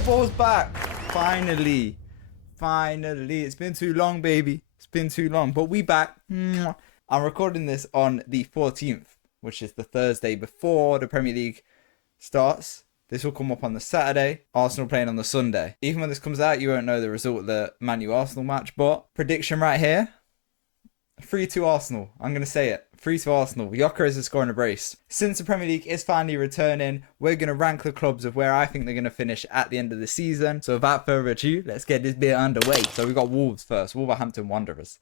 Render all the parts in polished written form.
Football's back. Finally. Finally. It's been too long, baby. It's been too long. But we back. I'm recording this on the 14th, which is the Thursday before the Premier League starts. This will come up on the Saturday. Arsenal playing on the Sunday. Even when this comes out, you won't know the result of the Man U Arsenal match. But prediction right here. 3-2 Arsenal. I'm going to say it. 3-2 Arsenal. Gyökeres is scoring a brace. Since the Premier League is finally returning, we're going to rank the clubs of where I think they're going to finish at the end of the season. So without further ado, let's get this bit underway. So we've got Wolves first. Wolverhampton Wanderers.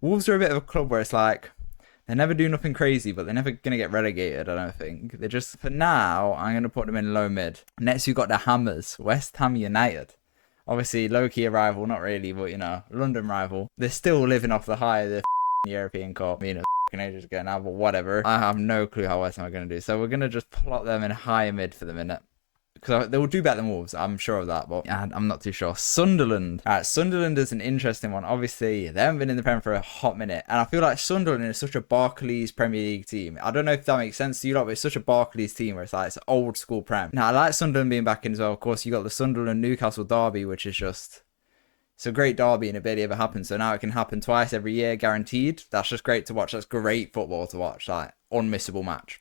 Wolves are a bit of a club where it's like, they never do nothing crazy, but they're never going to get relegated, I don't think. They're just, for now, I'm going to put them in low mid. Next, we've got the Hammers. West Ham United. Obviously, low-key a rival, not really, but, you know, London rival. They're still living off the high of the European Cup. You know, ages ago now, but whatever. I have no clue how West Ham are going to do. So we're going to just plot them in higher mid for the minute. Because they will do better than Wolves. I'm sure of that, but I'm not too sure. Sunderland. All right, Sunderland is an interesting one. Obviously, they haven't been in the Prem for a hot minute. And I feel like Sunderland is such a Barclays Premier League team. I don't know if that makes sense to you lot, but it's such a Barclays team where it's like, it's old school Prem. Now, I like Sunderland being back in as well. Of course, you got the Sunderland-Newcastle derby, which is just... It's a great derby and it barely ever happens. So now it can happen twice every year, guaranteed. That's just great to watch. That's great football to watch. Like, unmissable match.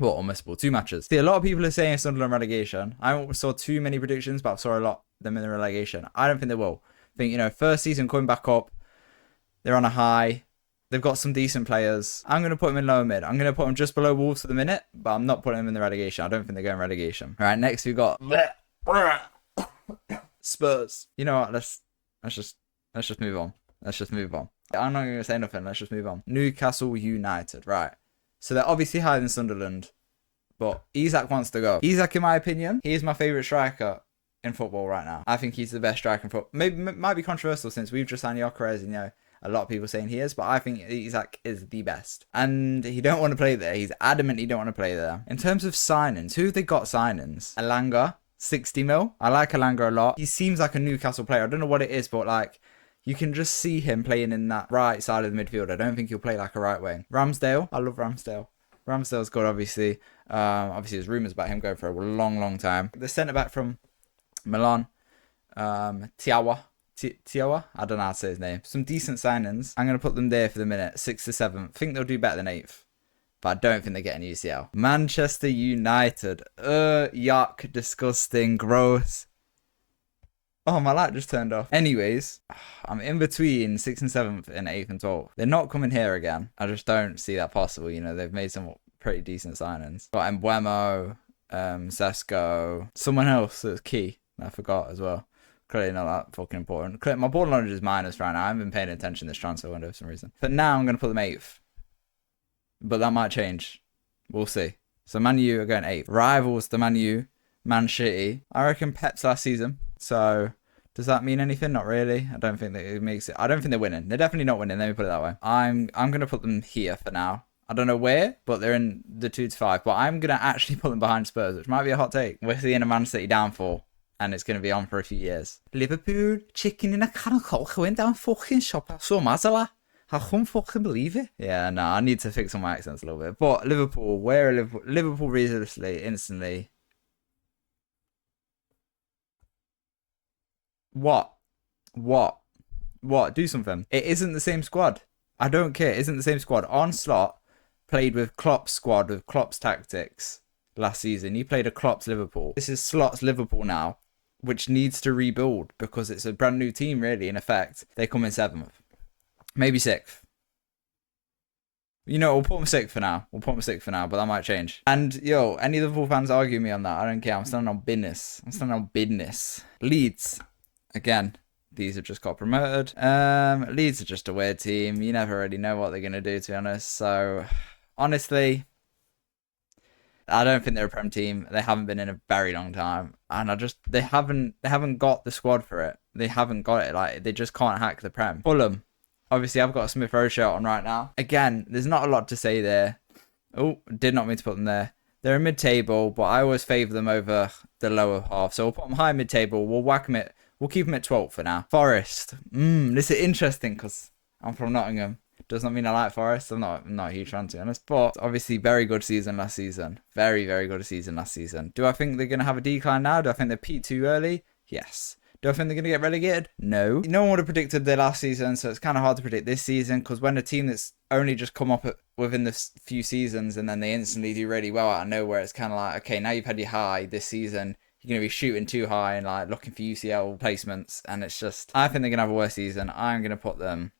Well, unmissable. 2 matches. See, a lot of people are saying Sunderland relegation. I don't saw too many predictions, but I saw a lot of them in the relegation. I don't think they will. I think, you know, first season coming back up. They're on a high. They've got some decent players. I'm going to put them in lower mid. I'm going to put them just below Wolves for the minute, but I'm not putting them in the relegation. I don't think they're going relegation. All right, next we've got Spurs. You know what? Let's just move on. Let's just move on. I'm not going to say nothing. Let's just move on. Newcastle United. Right. So they're obviously higher than Sunderland. But Isak wants to go. Isak, in my opinion, he is my favourite striker in football right now. I think he's the best striker in football. Maybe might be controversial since we've just signed Gyökeres, you know, a lot of people saying he is, but I think Isak is the best. And he don't want to play there. He's adamant he don't want to play there. In terms of signings, who have they got signings? Elanga, 60 mil. I like Elanga a lot. He seems like a Newcastle player. I don't know what it is, but like, you can just see him playing in that right side of the midfield. I don't think he'll play like a right wing. Ramsdale. I love Ramsdale. Ramsdale's good, obviously. Obviously, there's rumours about him going for a long, long time. The centre-back from Milan, Tiawa. I don't know how to say his name. Some decent signings. I'm going to put them there for the minute. 6th to 7th. I think they'll do better than 8th. But I don't think they get an UCL. Manchester United. Yuck. Disgusting. Gross. Oh, my light just turned off. Anyways, I'm in between 6th and 7th and 8th and 12th. They're not coming here again. I just don't see that possible. You know, they've made some pretty decent signings. Got Mbeumo, Sesko, someone else that's key. I forgot as well. Clearly not that fucking important. My ball knowledge is minus right now. I haven't been paying attention this transfer window for some reason. But now I'm going to put them 8th. But that might change. We'll see. So Man U are going 8th. Rivals to Man U, Man City. I reckon Pep's last season. So does that mean anything? Not really. I don't think that it makes it. I don't think they're winning. They're definitely not winning. Let me put it that way. I'm going to put them here for now. I don't know where, but they're in the 2 to 5. But I'm going to actually put them behind Spurs, which might be a hot take. We're seeing a Man City downfall, and it's going to be on for a few years. Liverpool, chicken in a can of Coke. I went down fucking shop. I saw Mazala. I can't fucking believe it. Yeah, no, I need to fix on my accents a little bit. But Liverpool, where are Liverpool? Liverpool reasonably, instantly. What? Do something. It isn't the same squad. I don't care. It isn't the same squad. Onslaught played with Klopp's squad, with Klopp's tactics last season. He played a Klopp's Liverpool. This is Slot's Liverpool now, which needs to rebuild because it's a brand new team, really, in effect. They come in 7th. Maybe 6th. You know, we'll put them 6th for now. But that might change. And, yo, any Liverpool fans argue me on that. I don't care. I'm standing on business. Leeds. Again, these have just got promoted. Leeds are just a weird team. You never really know what they're going to do, to be honest. So, honestly, I don't think they're a Prem team. They haven't been in a very long time. And they haven't got the squad for it. They haven't got it. Like, they just can't hack the Prem. Fulham. Obviously, I've got a Smith Rowe shirt on right now. Again, there's not a lot to say there. Oh, did not mean to put them there. They're a mid-table, but I always favour them over the lower half. So we'll put them high mid-table. We'll whack them at... We'll keep them at 12th for now. Forest. This is interesting because I'm from Nottingham. Does not mean I like Forest. I'm not a huge fan, to be honest. But obviously, very good season last season. Very, very good season last season. Do I think they're going to have a decline now? Do I think they peaked too early? Yes. Do I think they're going to get relegated? No. No one would have predicted their last season, so it's kind of hard to predict this season, because when a team that's only just come up within the few seasons and then they instantly do really well out of nowhere, it's kind of like, okay, now you've had your high this season, you're going to be shooting too high and like looking for UCL placements, and it's just, I think they're going to have a worse season. I'm going to put them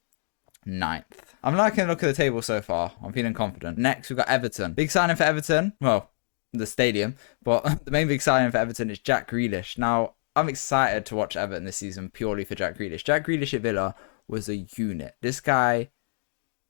9th. I'm liking the look of the table so far. I'm feeling confident. Next, we've got Everton. Big signing for Everton. Well, the stadium, but the main big signing for Everton is Jack Grealish. Now, I'm excited to watch Everton this season purely for Jack Grealish. Jack Grealish at Villa was a unit. This guy,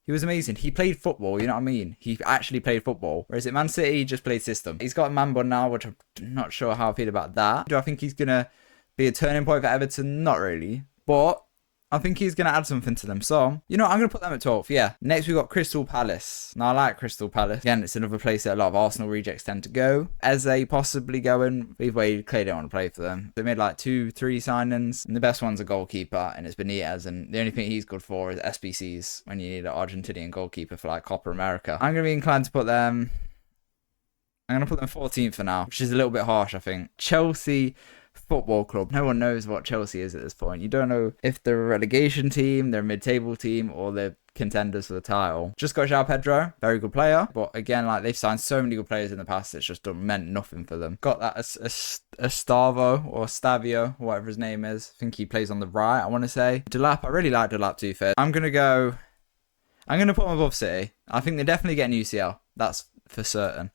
he was amazing. He played football, you know what I mean? He actually played football. Whereas at Man City, he just played system. He's got a man bun now, which I'm not sure how I feel about that. Do I think he's going to be a turning point for Everton? Not really. But I think he's going to add something to them. So, you know, I'm going to put them at 12th. Yeah. Next, we've got Crystal Palace. Now, I like Crystal Palace. Again, it's another place that a lot of Arsenal rejects tend to go. Eze possibly going. Either way, Clay don't want to play for them. They made like 2-3 signings. And the best one's a goalkeeper, and it's Benitez. And the only thing he's good for is SBCs when you need an Argentinian goalkeeper for like Copa America. I'm going to be inclined to put them... I'm going to put them 14th for now, which is a little bit harsh, I think. Chelsea Football Club. No one knows what Chelsea is at this point. You don't know if they're a relegation team, they're a mid-table team, or they're contenders for the title. Just got João Pedro, very good player, but again, like, they've signed so many good players in the past, it's just meant nothing for them. Got that Estavo or Stavio, whatever his name is. I think he plays on the right, I want to say. Delap, I really like Delap, to be fair. I'm gonna put him above City. I think they're definitely getting UCL. That's for certain.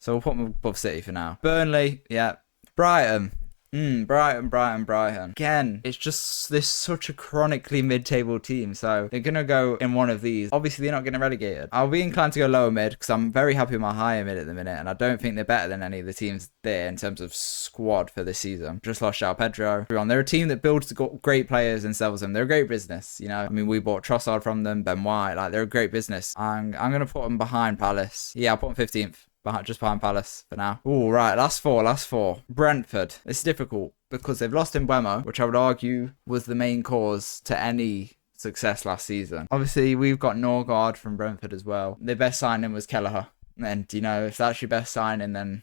So we'll put them above City for now. Burnley, yeah. Brighton. Brighton. Again, it's just this such a chronically mid-table team, so they're going to go in one of these. Obviously, they're not getting relegated. I'll be inclined to go lower mid, because I'm very happy with my higher mid at the minute, and I don't think they're better than any of the teams there in terms of squad for this season. Just lost João Pedro. They're a team that builds great players and sells them. They're a great business, you know. I mean, we bought Trossard from them, Ben White. Like, they're a great business. I'm going to put them behind Palace. Yeah, I'll put them 15th. Just behind Palace for now. Oh, right. Last four. Brentford. It's difficult because they've lost Mbeumo, which I would argue was the main cause to any success last season. Obviously, we've got Norgard from Brentford as well. Their best signing was Kelleher. And, you know, if that's your best signing, then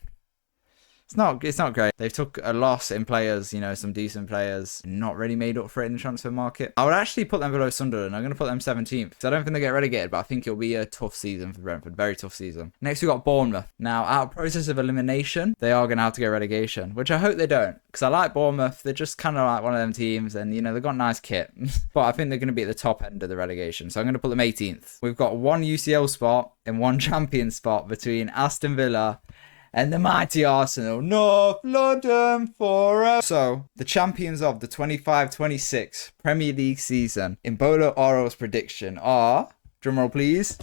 it's not great. They've took a loss in players, you know, some decent players, not really made up for it in the transfer market. I would actually put them below Sunderland. I'm going to put them 17th because I don't think they get relegated, but I think it'll be a tough season for Brentford. Very tough season. Next, we've got Bournemouth. Now, out of process of elimination, they are going to have to get relegation, which I hope they don't, because I like Bournemouth. They're just kind of like one of them teams, and, you know, they've got nice kit. But I think they're going to be at the top end of the relegation, so I'm going to put them 18th. We've got one UCL spot and one champion spot between Aston Villa and the mighty Arsenal. North London forever. So, the champions of the 25-26 Premier League season, in Bolo Oral's prediction, are, drumroll please,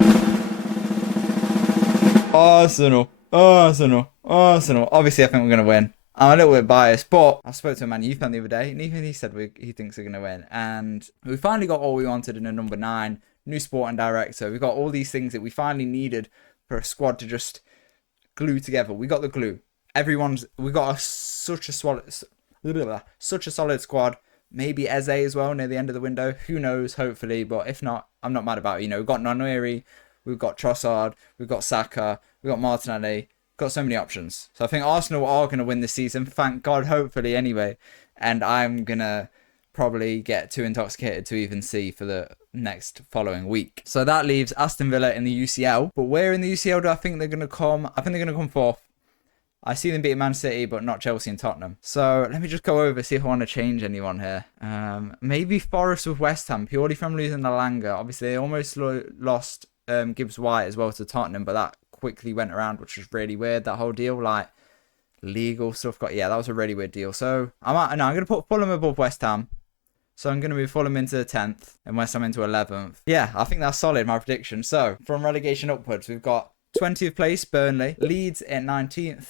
Arsenal. Obviously, I think we're going to win. I'm a little bit biased, but I spoke to a Man U fan the other day, and even he said he thinks we're going to win. And we finally got all we wanted in a number 9, new sporting director. We've got all these things that we finally needed for a squad to just glue together. We got the glue. We got such a solid squad. Maybe Eze as well near the end of the window. Who knows? Hopefully, but if not, I'm not mad about it. You know, we've got Noneri, we've got Trossard, we've got Saka, we've got Martinelli. Got so many options. So I think Arsenal are going to win this season. Thank God, hopefully, anyway. And I'm going to probably get too intoxicated to even see for the next following week. So that leaves Aston Villa in the UCL. But where in the UCL do I think they're going to come? I think they're going to come 4th. I see them beating Man City, but not Chelsea and Tottenham. So let me just go over, see if I want to change anyone here. Maybe Forest with West Ham, purely from losing Alanga. Obviously, they almost lost Gibbs White as well to Tottenham, but that quickly went around, which was really weird, that whole deal. Like, legal stuff that was a really weird deal. So I'm going to put Fulham above West Ham. So I'm going to move Fulham into 10th and West Ham into 11th. Yeah, I think that's solid, my prediction. So from relegation upwards, we've got 20th place, Burnley, Leeds at 19th,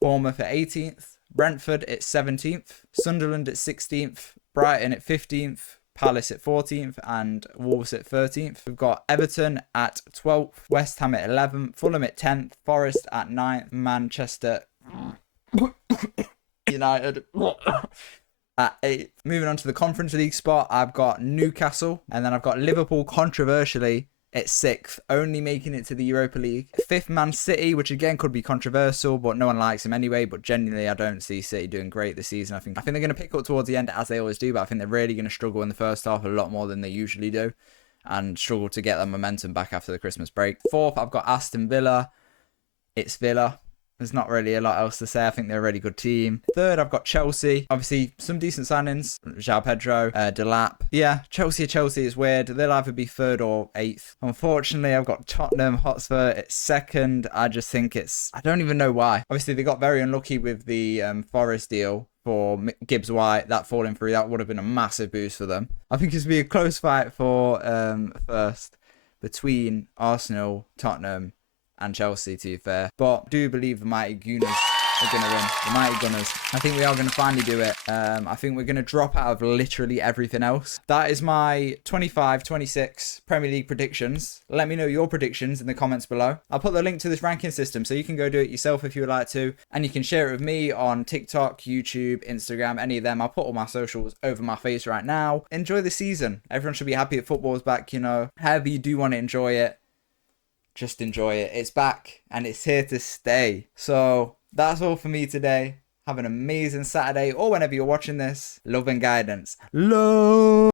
Bournemouth at 18th, Brentford at 17th, Sunderland at 16th, Brighton at 15th, Palace at 14th, and Wolves at 13th. We've got Everton at 12th, West Ham at 11th, Fulham at 10th, Forest at 9th, Manchester United at 8th. Moving on to the Conference League spot, I've got Newcastle, and then I've got Liverpool, controversially, It's 6th, only making it to the Europa League. 5th, Man City, which again could be controversial, but no one likes him anyway. But genuinely, I don't see City doing great this season. I think they're going to pick up towards the end, as they always do, but I think they're really going to struggle in the first half a lot more than they usually do, and struggle to get their momentum back after the Christmas break. 4th, I've got Aston Villa. It's Villa. There's not really a lot else to say. I think they're a really good team. 3rd, I've got Chelsea. Obviously, some decent signings. João Pedro, Delap. Yeah, Chelsea is weird. They'll either be 3rd or 8th. Unfortunately, I've got Tottenham Hotspur at 2nd. I just think I don't even know why. Obviously, they got very unlucky with the Forest deal for Gibbs White. That falling through, that would have been a massive boost for them. I think it's going to be a close fight for first between Arsenal, Tottenham, and Chelsea, to be fair. But I do believe the Mighty Gunners are going to win. The Mighty Gunners. I think we are going to finally do it. I think we're going to drop out of literally everything else. That is my 25-26 Premier League predictions. Let me know your predictions in the comments below. I'll put the link to this ranking system so you can go do it yourself if you would like to. And you can share it with me on TikTok, YouTube, Instagram, any of them. I'll put all my socials over my face right now. Enjoy the season. Everyone should be happy that football's back, you know. However you do want to enjoy it, just enjoy it. It's back and it's here to stay. So that's all for me today. Have an amazing Saturday or whenever you're watching this. Love and guidance. Love.